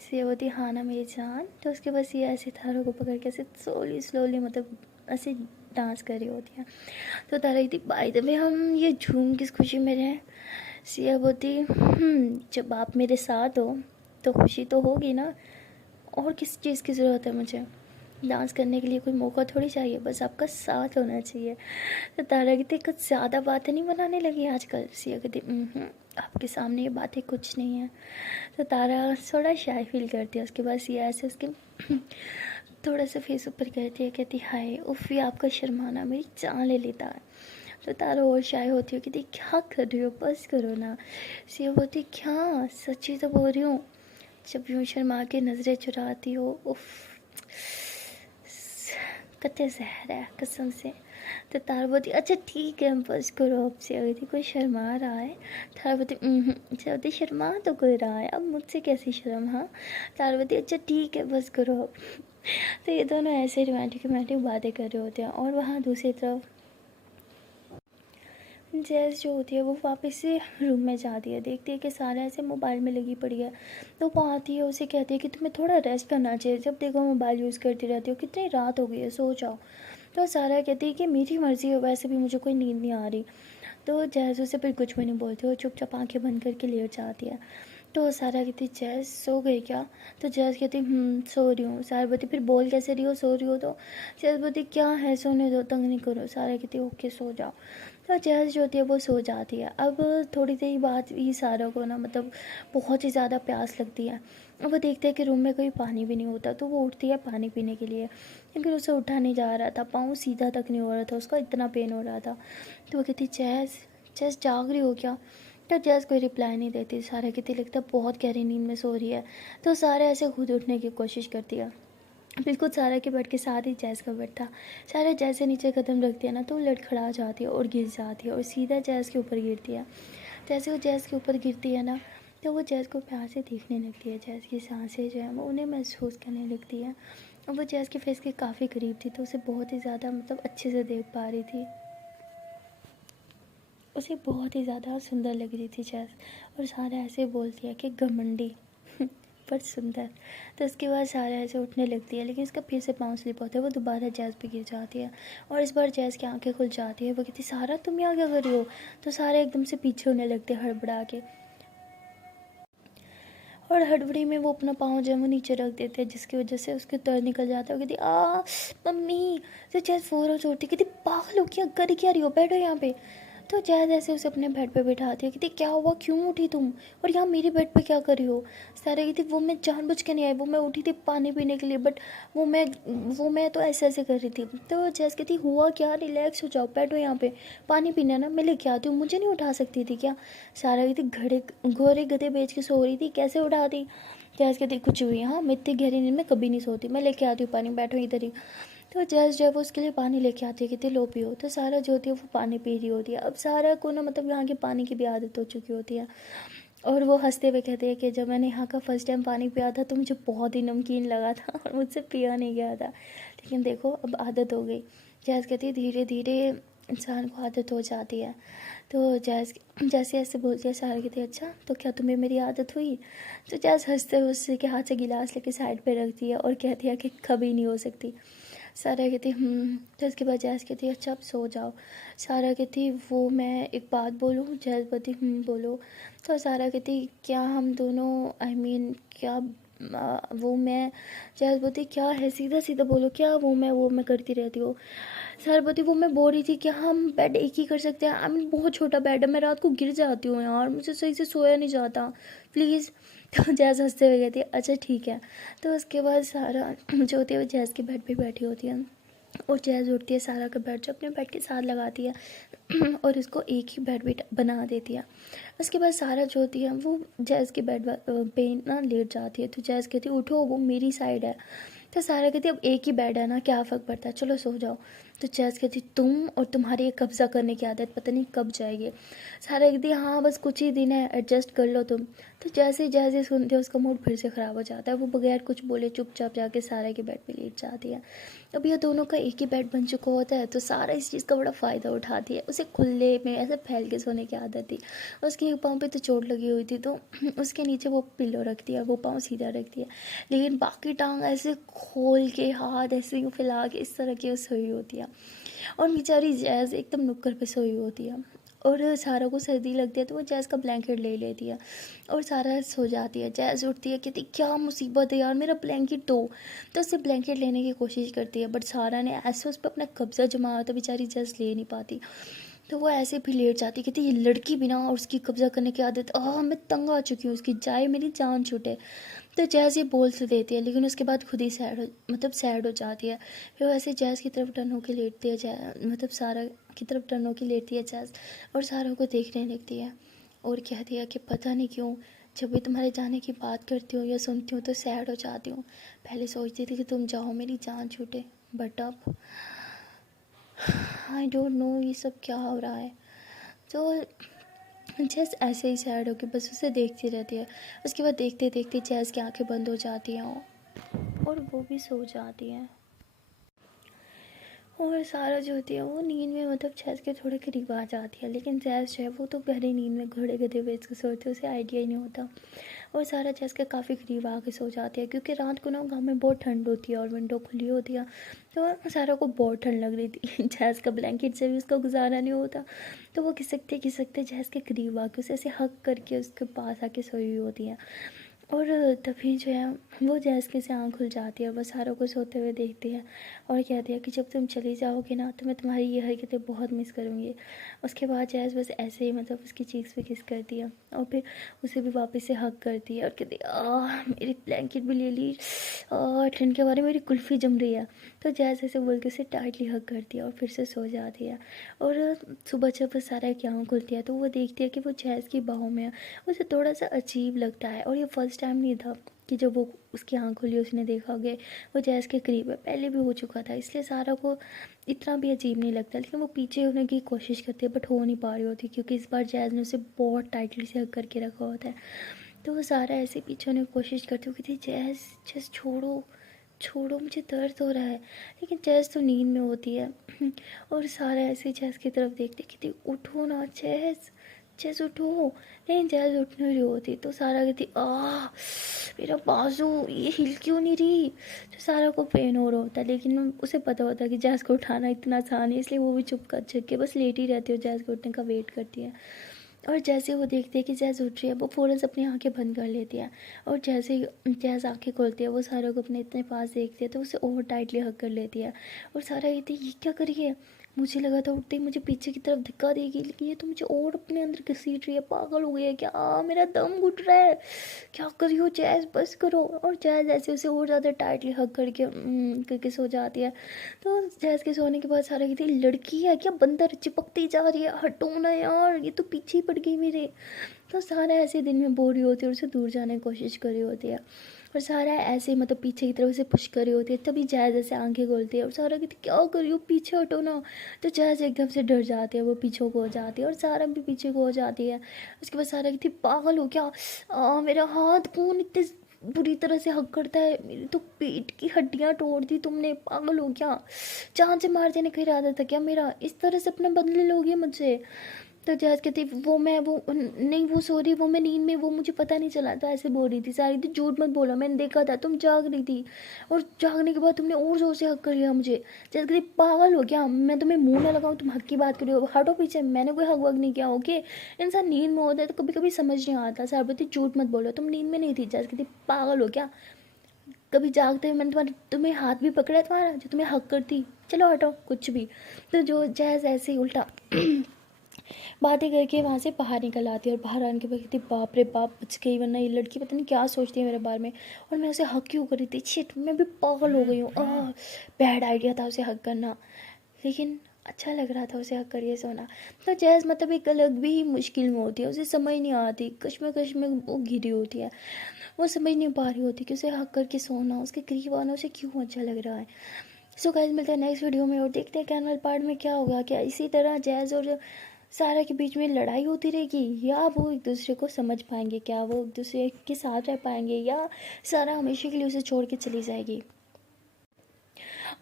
सिया बोलती हाँ ना मेरी जान। तो उसके बाद सिया ऐसे तारों को पकड़ के ऐसे स्लोली स्लोली मतलब ऐसे डांस कर रही होती है। तो तारा कहती बाय द वे हम ये झूम किस खुशी में रहे। सिया बोलती जब आप मेरे साथ हो तो खुशी तो होगी ना, और किस चीज़ की ज़रूरत है मुझे, डांस करने के लिए कोई मौका थोड़ी चाहिए, बस आपका साथ होना चाहिए। तो तारा कहती कुछ ज़्यादा बातें नहीं बनाने लगी आजकल। सिया कहती आपके सामने ये बातें कुछ नहीं है। तो तारा थोड़ा शाय फील करती है। उसके बाद सिया ऐसे उसके थोड़ा सा फेस ऊपर करती है, कहती हाय उफ, ये आपका शर्माना मेरी जान ले लेता है। तो तारा और शाय होती है, कहती क्या कर रही हो, बस करो ना। सिया बोलती क्या, सच्ची तो बोल रही हूँ, जब यूँ शर्मा के नज़रें चुराती हो उफ, कच्चे जहर है कसम से। तो तारा बोलती अच्छा ठीक है बस करो अब से, अगर कोई शर्मा रहा है। तारा बोलती अच्छा शर्मा तो कोई रहा है, अब मुझसे कैसी शर्म। हाँ। तारा बोलती अच्छा ठीक है बस करो अब। तो ये दोनों ऐसे रोमांटिक रोमांटिक बातें कर रहे होते हैं और वहाँ दूसरी तरफ जैस जो होती है वो वापस से रूम में जाती है, देखती है कि सारा ऐसे मोबाइल में लगी पड़ी है। तो वो आती है उसे कहती है कि तुम्हें थोड़ा रेस्ट करना चाहिए, जब देखो मोबाइल यूज़ करती रहती हो, कितनी रात हो गई है, सो जाओ। तो सारा कहती है कि मेरी मर्ज़ी है, वैसे भी मुझे कोई नींद नहीं आ रही। तो जैस उसे फिर कुछ भी नहीं बोलती, वो चुपचाप आंखें बंद करके लेट जाती है। तो सारा कहती जैस सो गई क्या। तो जैस कहती सो रही हूँ। सारा बोलती फिर बोल कैसे रही हो, सो रही हो। तो जैस बोलती क्या है, सोने दो, तंग नहीं करो। सारा कहती ओके सो जाओ। तो जैस जो होती है वो सो जाती है। अब थोड़ी देर बाद ही सारा को ना मतलब बहुत ही ज़्यादा प्यास लगती है वो देखते हैं कि रूम में कोई पानी भी नहीं होता, तो वो उठती है पानी पीने के लिए, लेकिन उसे उठा नहीं जा रहा था, पाँव सीधा तक नहीं हो रहा था, उसका इतना पेन हो रहा था। तो वो कहती जैस, जैस जाग रही हो क्या? तो जैस कोई रिप्लाई नहीं देती। सारा कहती लगता है बहुत गहरी नींद में सो रही है। तो सारा ऐसे खुद उठने की कोशिश करती है। बिल्कुल सारा के बेड के साथ ही जैस का बेड था। सारा जैसे नीचे कदम रखती है ना, तो वो लड़खड़ा जाती है और गिर जाती है और सीधा जैस के ऊपर गिरती है। जैसे वो जैस के ऊपर गिरती है ना, तो वो जैस को प्यार से देखने लगती है। जैस की सांसें जो है वो उन्हें महसूस करने लगती है। और वो जैस के फेस के काफ़ी करीब थी, तो उसे बहुत ही ज़्यादा मतलब अच्छे से देख पा रही थी। उसे बहुत ही ज़्यादा सुंदर लग रही थी जैस। और सारा ऐसे बोलती है कि घमंडी पर सुंदर। तो उसके बाद सारा ऐसे उठने लगती है, लेकिन उसका फिर से पाँव स्लिप होता है, वो दोबारा जैस पे गिर जाती है। और इस बार जैस की आंखें खुल जाती है। वो कहती सारा तुम यहाँ क्या कर रही हो? तो सारा एकदम से पीछे होने लगते हैं हड़बड़ा के, और हड़बड़ी में वो अपना पाँव जो है वो नीचे रख देते हैं, जिसकी वजह से उसके दर्द निकल जाता है। वो कहती मम्मी। तो जैस फ़ौरन छोड़ती, कहती पागल हो क्या, कर क्या रही हो, बैठो यहाँ पे। तो जैद ऐसे उसे अपने बेड पे बिठाती है। कहती क्या हुआ, क्यों उठी तुम, और यहाँ मेरे बेड पे क्या कर रही हो? सारा कहती वो मैं जानबूझ के नहीं आई, वो मैं उठी थी पानी पीने के लिए, बट वो मैं तो ऐसे ऐसे कर रही थी। तो जैस कहती हुआ क्या, रिलैक्स हो जाओ, बैठो यहाँ पे, पानी पीना ना, मैं लेके आती हूँ, मुझे नहीं उठा सकती थी क्या? सारा कहती घड़े घोड़े गधे बेच के सो रही थी, कैसे उठाती? जैस कहती कुछ भी, हाँ मैं इतनी गहरी नींद में कभी नहीं सोती, मैं लेके आती हूँ पानी, बैठो इधर ही। तो जैस जो है वो उसके लिए पानी लेके आती है, कहती लो पियो। तो सारा जो होती है वो पानी पी रही होती है। अब सारा को ना मतलब यहाँ के पानी की भी आदत हो चुकी होती है, और वो हंसते हुए कहते हैं कि जब मैंने यहाँ का फर्स्ट टाइम पानी पिया था तो मुझे बहुत ही नमकीन लगा था और मुझसे पिया नहीं गया था, लेकिन देखो अब आदत हो गई। जैस कहती है धीरे धीरे इंसान को आदत हो जाती है। तो जैस जैसे ऐसे बोलती है, सारा कहती है अच्छा तो क्या तुम्हें मेरी आदत हुई? तो जैस हंसते हुए उसके हाथ से गिलास लेके साइड पे रखती है और कहती है कि कभी नहीं हो सकती। सारा कहती तो उसके बाद जैस कहती अच्छा अब सो जाओ। सारा कहती वो मैं एक बात बोलूँ? जैस बोलती बोलो। तो सारा कहती क्या हम दोनों क्या वो मैं। जैस बोलती क्या है, सीधा सीधा बोलो, क्या वो मैं करती रहती हो? सारा बोलती वो मैं बोल रही थी कि हम बेड एक ही कर सकते हैं, बहुत छोटा बेड है, मैं रात को गिर जाती हूँ यार, मुझे सही से सोया नहीं जाता, प्लीज़। तो जैस हंसते हुए कहती है अच्छा ठीक है। तो उसके बाद सारा जो होती है वो जैस के बेड पे बैठी होती है, और जैस उठती है, सारा का बेड जो अपने बेड के साथ लगाती है और इसको एक ही बेड भी बना देती है। उसके बाद सारा जो होती है वो जैस के बेड पे ना लेट जाती है। तो जैस कहती है उठो, वो मेरी साइड है। तो सारा कहती अब एक ही बेड है ना, क्या फ़र्क पड़ता है, चलो सो जाओ। तो जैस कहती तुम और तुम्हारी ये कब्ज़ा करने की आदत पता नहीं कब जाएगी। सारा कहती हाँ बस कुछ ही दिन है, एडजस्ट कर लो तुम। तो जैसे जैसे सुनते उसका मूड फिर से ख़राब हो जाता है, वो बगैर कुछ बोले चुपचाप जाके सारा के बेड पे लेट जाती है। अब ये दोनों का एक ही बेड बन चुका होता है, तो सारा इस चीज़ का बड़ा फ़ायदा उठाती है। उसे खुले में ऐसे फैल के सोने की आदत थी। उसके एक पाँव पे तो चोट लगी हुई थी, तो उसके नीचे वो पिलो रखती है, वो पाँव सीधा रखती है, लेकिन बाकी टांग ऐसे खोल के हाथ ऐसे यूँ फैला के इस तरह की सोई होती है। और बेचारी जैज़ एकदम नुक्कड़ पे सोई होती है, और सारा को सर्दी लगती है तो वो जैज़ का ब्लैंकेट ले लेती है और सारा सो जाती है। जैज़ उठती है, कहती क्या मुसीबत है यार, मेरा ब्लैंकेट दो। तो उससे ब्लैंकेट लेने की कोशिश करती है, बट सारा ने ऐसे उस पर अपना कब्जा जमाया होता, बेचारी जैज़ ले नहीं पाती। तो वो ऐसे भी लेट जाती, कहती ये लड़की भी ना, और उसकी कब्जा करने की आदत, मैं तंग आ चुकी हूँ, उसकी जाए मेरी जान छूटे। तो जैज़ ये बोल तो देती है, लेकिन उसके बाद खुद ही सैड हो जाती है। फिर वो ऐसे जैज़ की तरफ टर्न होकर लेटती है, मतलब सारा की तरफ टर्न होकर लेटती है जैज़, और सारा को देखने लगती है और कहती है कि पता नहीं क्यों जब भी तुम्हारे जाने की बात करती हूँ या सुनती हूँ तो सैड हो जाती हूँ। पहले सोचती थी कि तुम जाओ मेरी जान छूटे, बट अब आई डोंट नो ये सब क्या हो रहा है। तो जैस ऐसे ही सैड होकर बस उसे देखती रहती है। उसके बाद देखते देखते जैस की आंखें बंद हो जाती हैं और वो भी सो जाती हैं। और सारा जो होती है वो नींद में मतलब जैस के थोड़े करीब आ जाती है, लेकिन जैस जो है वो तो गहरी नींद में घोड़े गधे बेच के सोते, उसे आइडिया ही नहीं होता। और सारा जैस के काफ़ी करीब आके सो जाती है, क्योंकि रात को ना गाँव में बहुत ठंड होती है और विंडो खुली होती है, तो सारा को बहुत ठंड लग रही थी जैस का ब्लैंकेट से भी उसका गुजारा नहीं होता। तो वो खिसकते खिसकते जैस के करीब आके उसे ऐसे हक करके उसके पास आके सोई हुई होती है। और तभी जो है वो जैज़ से आँख खुल जाती है और वो सारों को सोते हुए देखती है और कहती है कि जब तुम चली जाओगे ना तो मैं तुम्हारी ये हरकतें बहुत मिस करूँगी। उसके बाद जैज़ बस ऐसे ही मतलब उसकी चीक्स पे किस करती है और फिर उसे भी वापस से हग करती है और कहती है मेरी ब्लैंकेट भी ले ली, ठंड के बारे में मेरी कुल्फ़ी जम रही है। तो जैज़ ऐसे बोल के उसे टाइटली हग करती है और फिर से सो जाती है। और सुबह जब वो सारा की आँख खुलती है तो वो देखती है कि वो जैज़ की बाहों में है। उसे थोड़ा सा अजीब लगता है और ये फर्स्ट टाइम नहीं था कि जब वो उसकी आँख खुली उसने देखा कि वो जैज़ के करीब है, पहले भी हो चुका था, इसलिए सारा को इतना भी अजीब नहीं लगता। लेकिन वो पीछे होने की कोशिश करती है बट हो नहीं पा रही होती क्योंकि इस बार जैज़ ने उसे बहुत टाइटली से हग करके रखा होता है। तो वो सारा ऐसे पीछे होने की कोशिश करती हो कि जैज़ जैज़ छोड़ो छोड़ो, मुझे दर्द हो रहा है। लेकिन जैज़ तो नींद में होती है और सारा ऐसे जैज़ की तरफ देखते कहती उठो ना जैज़, जैज़ उठो। लेकिन जैज़ उठ नहीं रही होती तो सारा कहती मेरा बाजू ये हिल क्यों नहीं रही। तो सारा को पेन हो रहा होता है लेकिन उसे पता होता है कि जैज़ को उठाना इतना आसान है, इसलिए वो भी चुप कर के बस लेटी रहती है और जैज़ को उठने का वेट करती है। और जैसे वो देखती है कि जैज़ उठ रही है वो फ़ौरन से अपनी आंखें बंद कर लेती है और जैसे ही जैज़ आंखें खोलती है वो सारा को अपने इतने पास देखती है तो उसे और टाइटली हग कर लेती है। और सारा कहती है ये क्या करी है, मुझे लगा था उठते ही मुझे पीछे की तरफ धक्का देगी लेकिन ये तो मुझे और अपने अंदर घसीट रही है, पागल हो गई है क्या, मेरा दम घुट रहा है, क्या करी हो जैज़, बस करो। और जैज़ ऐसे उसे और ज़्यादा टाइटली हग करके करके सो जाती है। तो जैज़ के सोने के बाद सारा कहती है लड़की है क्या, बंदर चिपकती जा रही है, हटो ना यार, ये तो पीछे ही पड़ गई मेरे। तो सारा ऐसे दिन में बोर रही होती है और उसे दूर जाने की कोशिश कर रही होती है और सारा ऐसे मतलब पीछे की तरफ से पुश कर रही होती है। तभी जैज़ ऐसे आंखें खोलती है और सारा कहती क्या कर रही हो, पीछे हटो ना। तो जैज़ एकदम से डर जाती है, वो पीछे को हो जाती है और सारा भी पीछे को हो जाती है। उसके बाद सारा कहती पागल हो क्या, मेरा हाथ कौन इतने बुरी तरह से हक करता है, मेरी तो पेट की हड्डियां तोड़ दी तुमने, पागल हो क्या, जान से मार देने का इरादा था क्या मेरा, इस तरह से अपना बदले लोगे मुझसे। तो जैज़ कहती वो मैं वो नहीं, वो सॉरी, वो मैं नींद में, वो मुझे पता नहीं चला था, ऐसे बोल रही थी सारी। थी झूठ मत बोलो, मैंने देखा था तुम जाग रही थी और जागने के बाद तुमने और जोर से हक कर लिया मुझे। जैज़ कहती पागल हो क्या, मैं तुम्हें मुंह ना लगाऊं, तुम हक की बात कर रही हो, हटो पीछे, मैंने कोई हक वक नहीं किया। ओके, इंसान नींद में होता है तो कभी कभी समझ नहीं आता। सारबती झूठ मत बोलो, तुम नींद में नहीं थी। जैज़ कहती पागल हो क्या, कभी जागते हुए मैंने तुम्हें हाथ भी पकड़ा है तुम्हारा जो तुम्हें हक करती, चलो हटो कुछ भी। तो जो जैज़ ऐसे ही उल्टा बातें करके वहाँ से बाहर निकल आती है और बाहर आने के बाद कहती बाप रे बाप, बच गई, वरना ये लड़की पता नहीं क्या सोचती है मेरे बारे में, और मैं उसे हक क्यों कर रही थी, शिट मैं भी पागल हो गई हूँ, बैड आइडिया था उसे हक करना, लेकिन अच्छा लग रहा था उसे हक करके सोना। तो जैज़ मतलब एक अलग भी मुश्किल में होती है, उसे समझ नहीं आती, कश्मकश में वो घिरी होती है, वो समझ नहीं पा रही होती कि उसे हक करके सोना, उसके करीब आना उसे क्यों अच्छा लग रहा है। सो गाइस मिलते हैं नेक्स्ट वीडियो में और देखते हैं कि आने वाले पार्ट में क्या होगा। क्या इसी तरह जैज़ और सारा के बीच में लड़ाई होती रहेगी या वो एक दूसरे को समझ पाएंगे, क्या वो एक दूसरे के साथ रह पाएंगे या सारा हमेशा के लिए उसे छोड़ के चली जाएगी।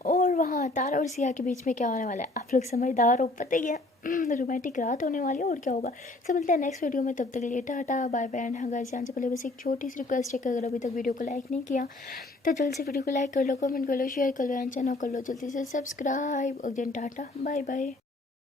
और वहाँ तारा और सिया के बीच में क्या होने वाला है आप लोग समझदार हो, पता ही है। रोमांटिक रात होने वाली है और क्या होगा। सब मिलते हैं नेक्स्ट वीडियो में, तब तक के लिए टाटा बाय बाय एंड हाँ गाइस, जाने से पहले बस एक छोटी सी रिक्वेस्ट है कि अगर अभी तक वीडियो को लाइक नहीं किया तो जल्द से वीडियो को लाइक कर लो, कमेंट कर लो, शेयर कर लो एंड चैनल कर लो जल्दी से सब्सक्राइब। और दिन टाटा बाय बाय।